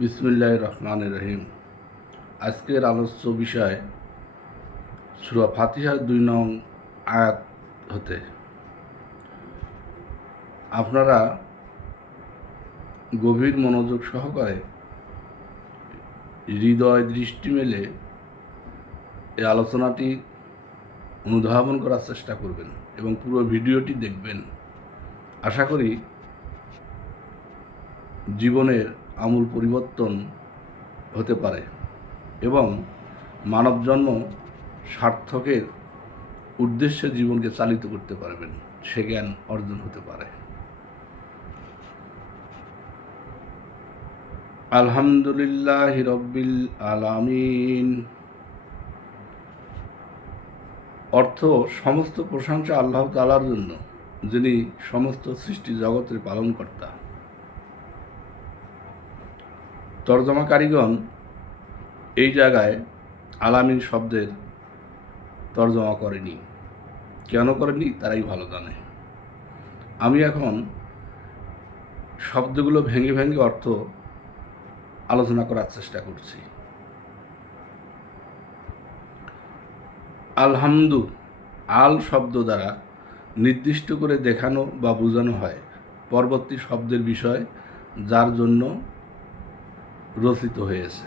বিসমিল্লাহির রহমানির রহিম। আজকের আলোচ্য বিষয় সূরা ফাতিহার ২ নং আয়াত হতে। আপনারা গভীর মনোযোগ সহকারে হৃদয় দৃষ্টি মেলে এই আলোচনাটি অনুধাবন করার চেষ্টা করবেন এবং পুরো ভিডিওটি দেখবেন। আশা করি জীবনের আমূল পরিবর্তন হতে পারে এবং মানব জন্ম সার্থকের উদ্দেশ্যে জীবনকে চালিত করতে পারবেন, সে জ্ঞান অর্জন হতে পারে। আলহামদুলিল্লাহি রাব্বিল আলামিন। অর্থ সমস্ত প্রশংসা আল্লাহ তাআলার জন্য, যিনি সমস্ত সৃষ্টি জগতের পালনকর্তা। তর্জমাকারীগণ এই জায়গায় আলামিন শব্দের তর্জমা করেনি। কেন করেনি তারাই ভালো জানে। আমি এখন শব্দগুলো ভেঙে ভেঙে অর্থ আলোচনা করার চেষ্টা করছি। আলহামদু আল শব্দ দ্বারা নির্দিষ্ট করে দেখানো বা বোঝানো হয় পরবর্তী শব্দের বিষয় যার জন্য রচিত হয়েছে।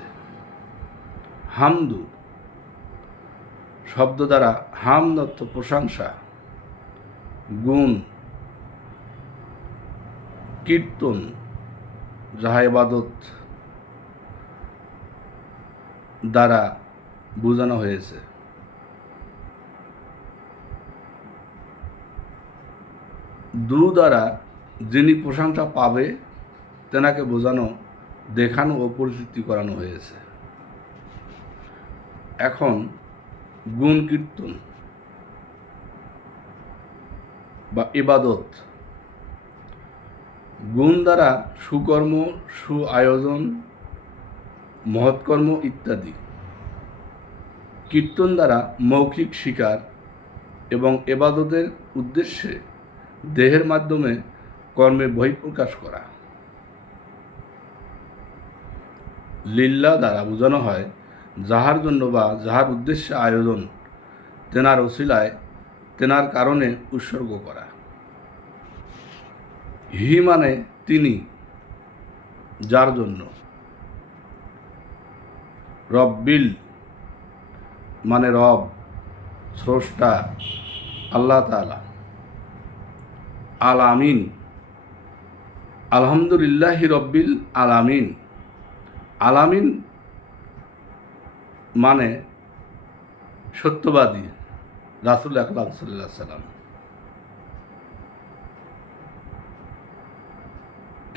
হামদু শব্দ দ্বারা হামদ অর্থ প্রশংসা, গুণ, কীর্তন যাহা ইবাদত দ্বারা বোঝানো হয়েছে। দু দ্বারা যিনি প্রশংসা পাবে তেনাকে বোঝানো, দেখানো ও পরিচিতি করানো হয়েছে। এখন গুণ কীর্তন বা ইবাদত। গুণ দ্বারা সুকর্ম, সু আয়োজন, মহৎকর্ম ইত্যাদি। কীর্তন দ্বারা মৌখিক স্বীকার এবং ইবাদতের উদ্দেশ্যে দেহের মাধ্যমে কর্মে বহিঃপ্রকাশ করা। লিল্লাহ দ্বারা বোঝানো হয় যাহার জন্য বা যাহার উদ্দেশ্যে আয়োজন, তেনার ওসিলায়, তেনার কারণে উৎসর্গ করা। হি মানে তিনি, যার জন্য। রব্বিল মানে রব, স্রষ্টা, আল্লাহ তাআলা। আলামিন আলহামদুলিল্লাহি রব্বিল আলামিন। আলামিন মানে সত্যবাদী রাসূল আকরাম সাল্লাল্লাহু আলাইহি সাল্লাম।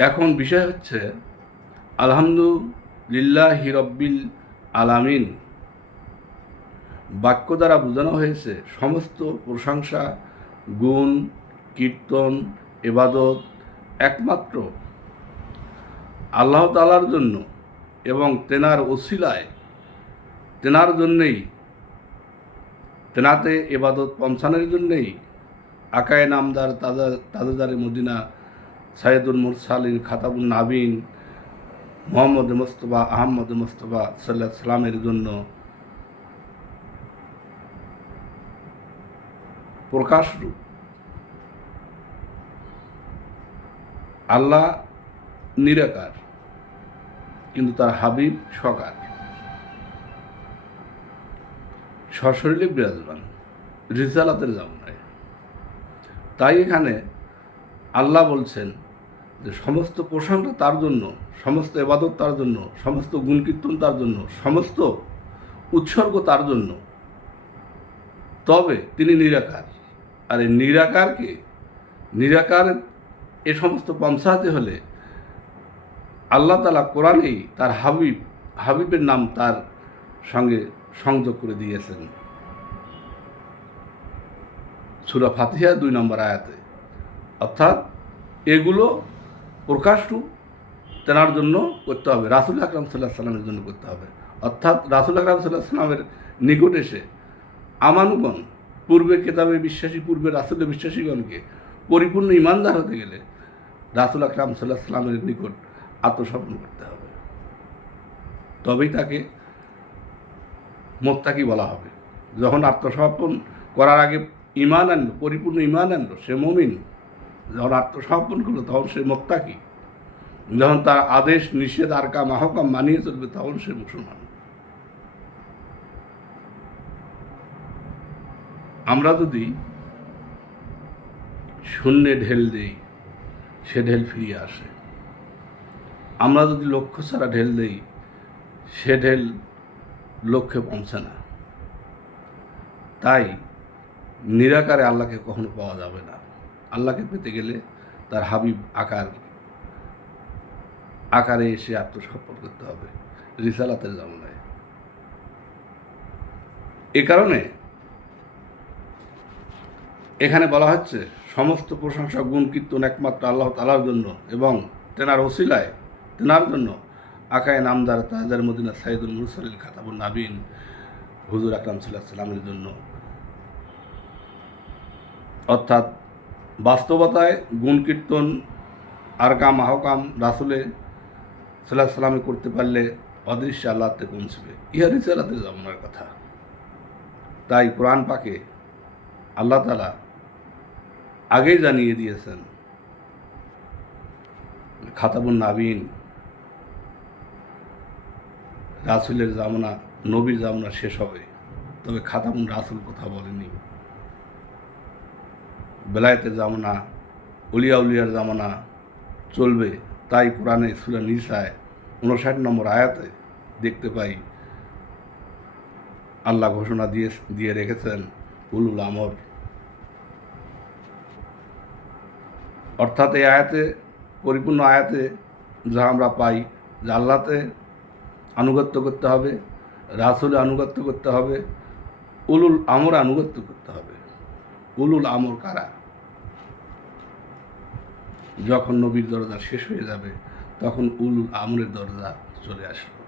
এখন বিষয় হচ্ছে আলহামদুলিল্লাহি রব্বিল আলামিন বাক্য দ্বারা বোঝানো হয়েছে সমস্ত প্রশংসা, গুণ, কীর্তন, ইবাদত একমাত্র আল্লাহ তাআলার জন্য এবং তেনার ওসিলায়, তেনার জন্যেই, তেনাতে ইবাদত পৌঁছানোর জন্যেই আকায়ে নামদার তাজদারে মদিনা সাইয়্যিদুল মুরসালিন খাতাবুন নাবিন মুহাম্মদ মুস্তাফা আহমদ মুস্তাফা সাল্লাল্লাহু আলাইহি সাল্লামের জন্য প্রকাশরূপ। আল্লাহ নিরাকার কিন্তু তার হাবিব সাকার, সশরীরে বিরাজমান, রিসালাতের জামানায়। তাই এখানে আল্লাহ বলছেন যে সমস্ত প্রশংসা তার জন্য, সমস্ত ইবাদত তার জন্য, সমস্ত গুণ কীর্তন তার জন্য, সমস্ত উৎসর্গ তার জন্য। তবে তিনি নিরাকার। আর এই নিরাকার এ সমস্ত পৌঁছাতে হলে আল্লাহ তাআলা কোরআনেই তার হাবিবের নাম তার সঙ্গে সংযোগ করে দিয়েছেন সূরা ফাতিহা ২ নম্বর আয়াতে। অর্থাৎ এগুলো প্রকাশরূপ তেনার জন্য করতে হবে, রাসূল আকরাম সাল্লাল্লাহু আলাইহি সাল্লামের জন্য করতে হবে। অর্থাৎ রাসূল আকরাম সাল্লাল্লাহু আলাইহি সাল্লামের নিকট এসে আমানুগণ, পূর্বে কেতাবে বিশ্বাসী, পূর্বে রাসূলের বিশ্বাসীগণকে পরিপূর্ণ ঈমানদার হতে গেলে রাসূল আকরাম সাল্লাল্লাহু আলাইহি সাল্লামের নিকট আত্মসমর্পণ করতে হবে। তবেই তাকে মোত্তাকি বলা হবে। যখন আত্মসমর্পণ করার আগে ঈমান আনলো, পরিপূর্ণ ঈমান আনলো, সে মুমিন। যখন আত্মসমর্পণ করলো তখন সে মোত্তাকি। যখন তার আদেশ নিষেধ আরকাম আহকাম মানিয়ে চলবে তখন সে মুসলমান। আমরা যদি শূন্যে ঢেল দেই, সে ঢেল ফিরিয়ে আসে। আমরা যদি লক্ষ্য ছাড়া ঢেল দেই, সে ঢেল লক্ষ্যে পৌঁছে না। তাই নিরাকারে আল্লাহকে কখনো পাওয়া যাবে না। আল্লাহকে পেতে গেলে তার হাবিব আকারে এসে আত্মসমর্পণ করতে হবে রিসালাতের জামানায়। এ কারণে এখানে বলা হচ্ছে সমস্ত প্রশংসা গুণ কীর্তন একমাত্র আল্লাহ তাআলার জন্য এবং তেনার ওসিলায় তেনার জন্য আকায়ে নামদার তাজদার মদিনা সাইদুল মুরসালিন খাতাবুন নাবিন হুজুর আকরাম সাল্লাল্লাহু আলাইহি সাল্লামের জন্য। অর্থাৎ বাস্তবতায় গুণ কীর্তন আরকাম আহকাম রাসূলে সাল্লাল্লাহু আলাইহি সাল্লামে করতে পারলে অদৃশ্য আল্লাহতে পৌঁছবে। ইহা রিসালাতের জামানার কথা। তাই কোরআন পাকে আল্লাহ তাআলা আগেই জানিয়ে দিয়েছেন খাতাবুন নাবিন রাসূলের জামানা, নবীর জামানা শেষ হবে, তবে খাতাবুন রাসূল কথা বলেনি। বেলায়েতের জামানা, উলিয়া উলিয়ার জামানা চলবে। তাই কোরআনে সূরা নিসায় 59 নম্বর আয়াতে দেখতে পাই আল্লাহ ঘোষণা দিয়ে রেখেছেন উলুল আমর। অর্থাৎ এই আয়াতে, পরিপূর্ণ আয়াতে যা আমরা পাই যে আল্লাহতে আনুগত্য করতে হবে, রাসূলে আনুগত্য করতে হবে, উলুল আমর আনুগত্য করতে হবে। উলুল আমর কারা? যখন নবীর দরজা শেষ হয়ে যাবে তখন উলুল আমরের দরজা চলে আসবে।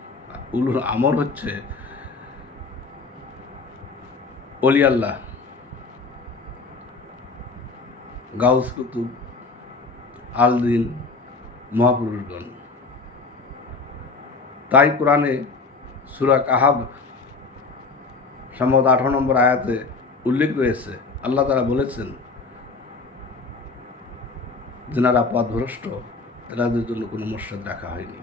উলুল আমর হচ্ছে অলি আল্লাহ, গাউস কুতুব, আলদিন, মহাপুরুষগণ। তাই কোরআনে সূরা কাহাব সম্ভবত 18 নম্বর আয়াতে উল্লেখ রয়েছে, আল্লাহ তাআলা বলেছেন যারা পথভ্রষ্ট তাদের জন্য কোনো মুর্শিদ রাখা হয়নি।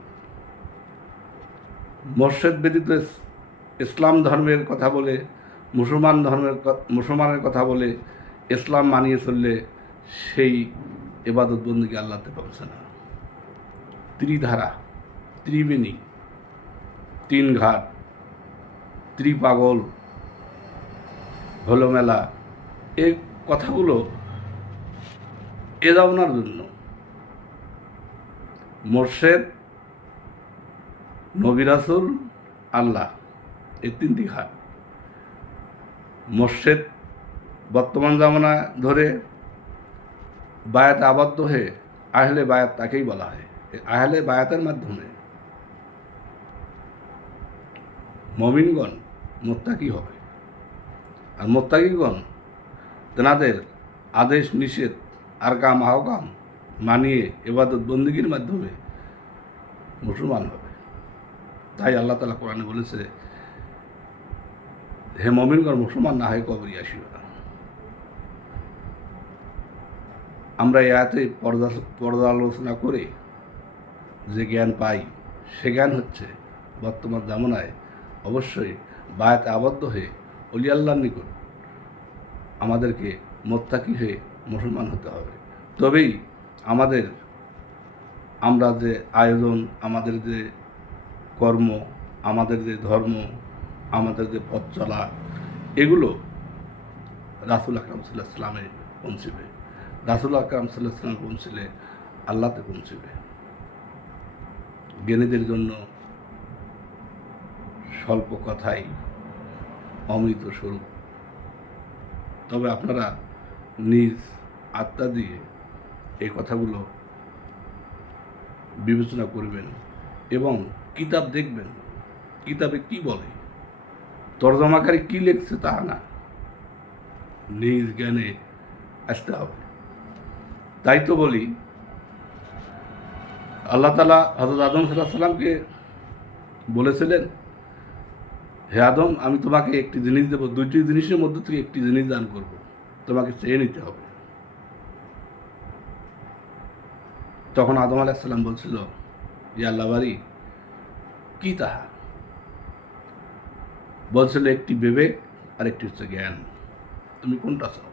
মুর্শিদ ব্যতীত ইসলাম ধর্মের কথা বলে, মুসলমানের কথা বলে ইসলাম মানিয়ে চললে সেই ইবাদত বন্দেগী আল্লাহতে পৌঁছে না। ত্রিধারা, ত্রিবেণী, তিন ঘাট, ত্রিপাগল, হলো মেলা, এই কথাগুলো এ জামানার জন্য। মুর্শিদ, নবী রাসূল, আল্লাহ, এই তিনটি ঘাট। মুর্শিদ বর্তমান জামানা ধরে বায়াতে আবদ্ধ হয়ে আহলে বায়াত তাকেই বলা হয়। আহলে বায়াতের মাধ্যমে মুমিনগণ মুত্তাকি হবে। আর মুত্তাকিগণ তেনাদের আদেশ নিষেধ আরকাম আহকাম মানিয়ে ইবাদত বন্দেগীর মাধ্যমে মুসলমান হবে। তাই আল্লাহ তাআলা কোরআনে বলেছে, হে মুমিনগণ মুসলমান না হয় কবরে আসিও না। আমরা এই আয়াতে পর্যালোচনা করে যে জ্ঞান পাই সে জ্ঞান হচ্ছে বর্তমান জামানায় অবশ্যই বায়াতে আবদ্ধ হয়ে অলি আল্লাহর নিকট আমাদেরকে মুত্তাকি হয়ে মুসলমান হতে হবে। তবেই আমরা যে আয়োজন, আমাদের যে কর্ম, আমাদের যে ধর্ম, আমাদের যে পথ চলা, এগুলো রাসূল আকরাম সাল্লাল্লাহু আলাইহি সাল্লামে পৌঁছবে। রাসূল আকরাম সাল্লাল্লাহু আলাইহি সাল্লাম পৌঁছলে আল্লাহতে পৌঁছবে। জ্ঞানীদের জন্য স্বল্প কথাই অমৃত স্বরূপ। তবে আপনারা নিজ আত্মা দিয়ে এই কথাগুলো বিবেচনা করবেন এবং কিতাব দেখবেন, কিতাবে কি বলে, তর্জমাকারী কি লিখছে তা না, নিজ জ্ঞানে আসতে হবে। তাই তো বলি, আল্লাহ তাআলা হযরত আদম সাল্লাল্লাহু আলাইহি সাল্লামকে বলেছিলেন, হে আদম, আমি তোমাকে একটি জিনিস দেবো, দুইটি জিনিসের মধ্যে থেকে একটি জিনিস দান করব, তোমাকে চেয়ে নিতে হবে। তখন আদম আলাইসাল্লাম বলছিল, ইয়া আল্লাহ বাড়ি, কি তাহা? বলছিল, একটি বিবেক আর একটি হচ্ছে জ্ঞান, তুমি কোনটা চাও?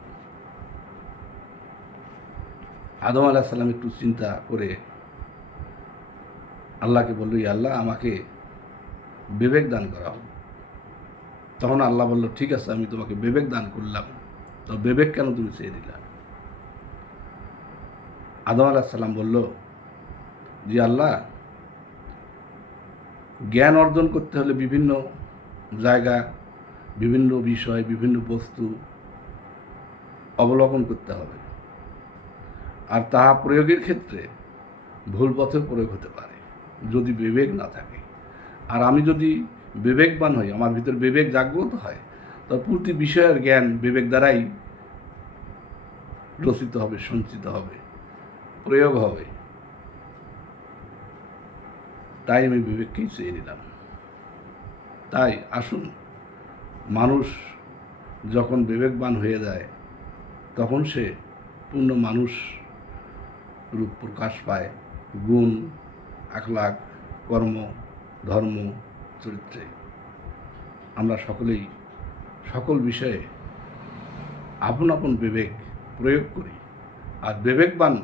আদম আলাইসাল্লাম একটু চিন্তা করে আল্লাহকে বলল, ইয়া আল্লাহ, আমাকে বিবেক দান করা হোক। তখন আল্লাহ বলল, ঠিক আছে, আমি তোমাকে বিবেক দান করলাম, তো বিবেক কেন তুমি চেয়ে দিলা? আদম আলাইসাল্লাম বলল, জি আল্লাহ, জ্ঞান অর্জন করতে হলে বিভিন্ন জায়গা, বিভিন্ন বিষয়, বিভিন্ন বস্তু অবলোকন করতে হবে, আর তাহা প্রয়োগের ক্ষেত্রে ভুল পথে প্রয়োগ হতে পারে যদি বিবেক না থাকে। আর আমি যদি বিবেকবান হই, আমার ভিতর বিবেক জাগ্রত হয়, তো প্রতি বিষয়ের জ্ঞান বিবেক দ্বারাই রচিত হবে, সঞ্চিত হবে, প্রয়োগ হবে। তাই আমি বিবেককেই চেয়ে নিলাম। তাই আসুন, মানুষ যখন বিবেকবান হয়ে যায়, তখন সে পূর্ণ মানুষ রূপ প্রকাশ পায়, গুণ, আখলাক, কর্ম, ধর্ম, চরিত্রে। আমরা সকলেই সকল বিষয়ে আপন আপন বিবেক প্রয়োগ করি। আর বিবেকবান,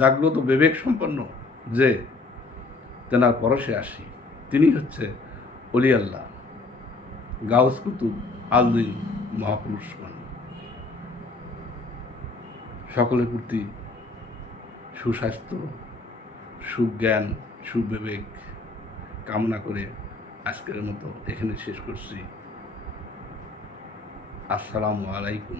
জাগ্রত বিবেক সম্পন্ন যে তেনার পরশে আসি, তিনি হচ্ছে অলি আল্লাহ, গাউস কুতুব, আলদিন মহাপুরুষগণ। সকলের প্রতি সুস্বাস্থ্য, সুজ্ঞান, সুবিবেক কামনা করে আজকের মতো এখানে শেষ করছি। আসসালামু আলাইকুম।